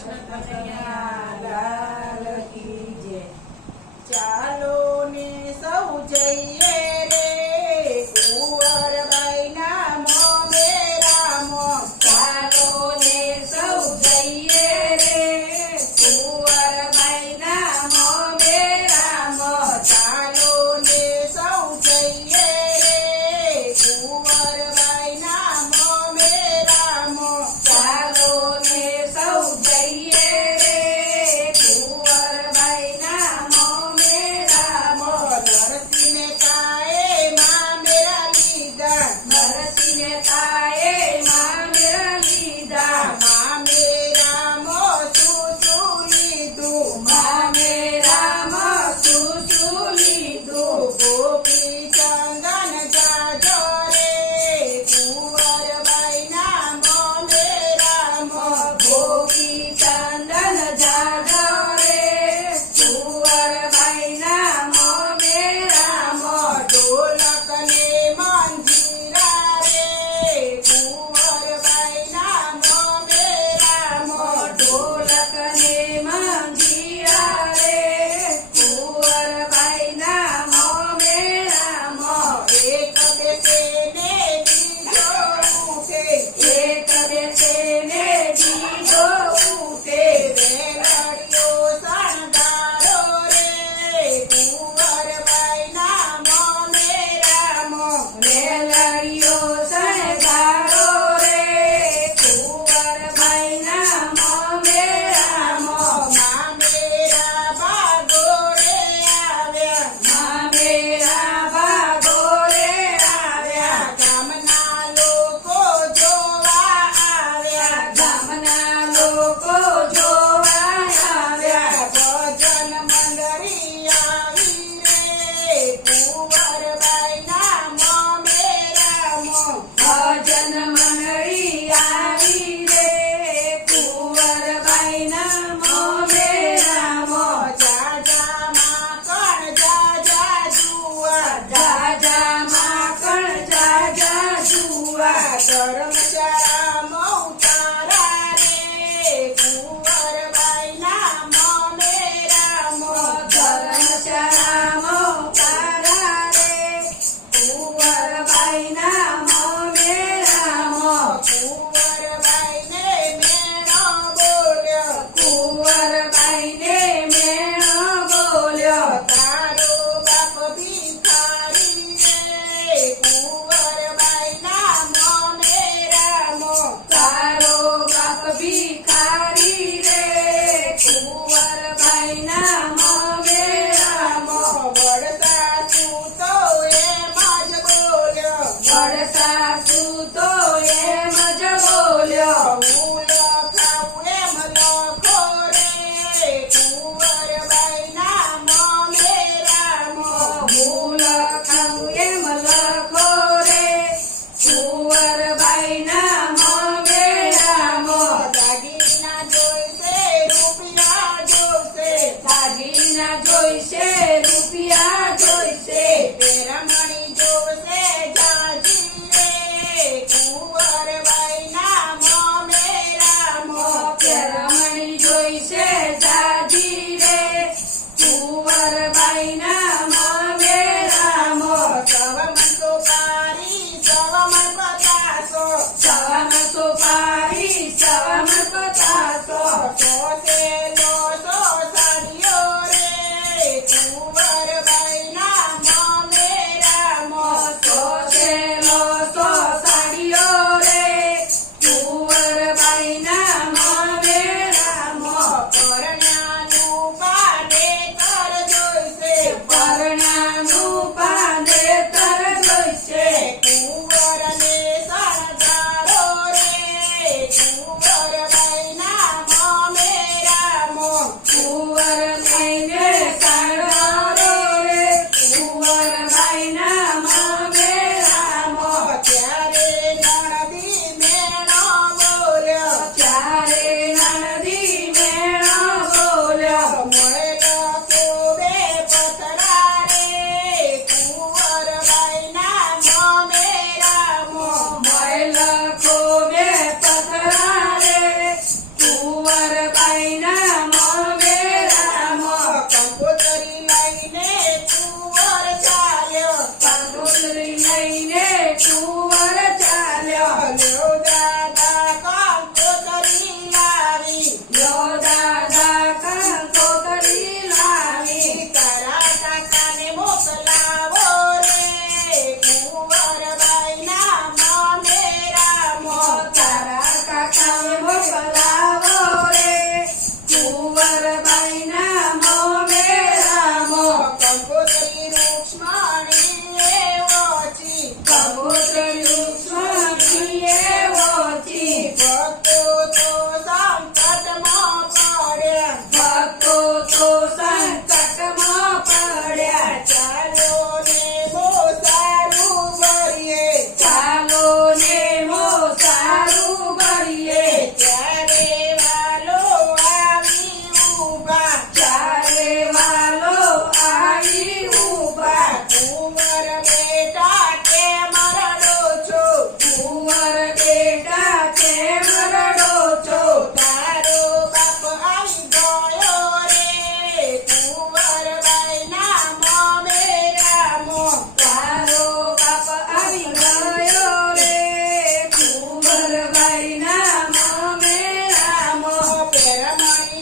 કૃષ્ણ કનૈયા. ચાલો Yes, I રૂપિયા Vamos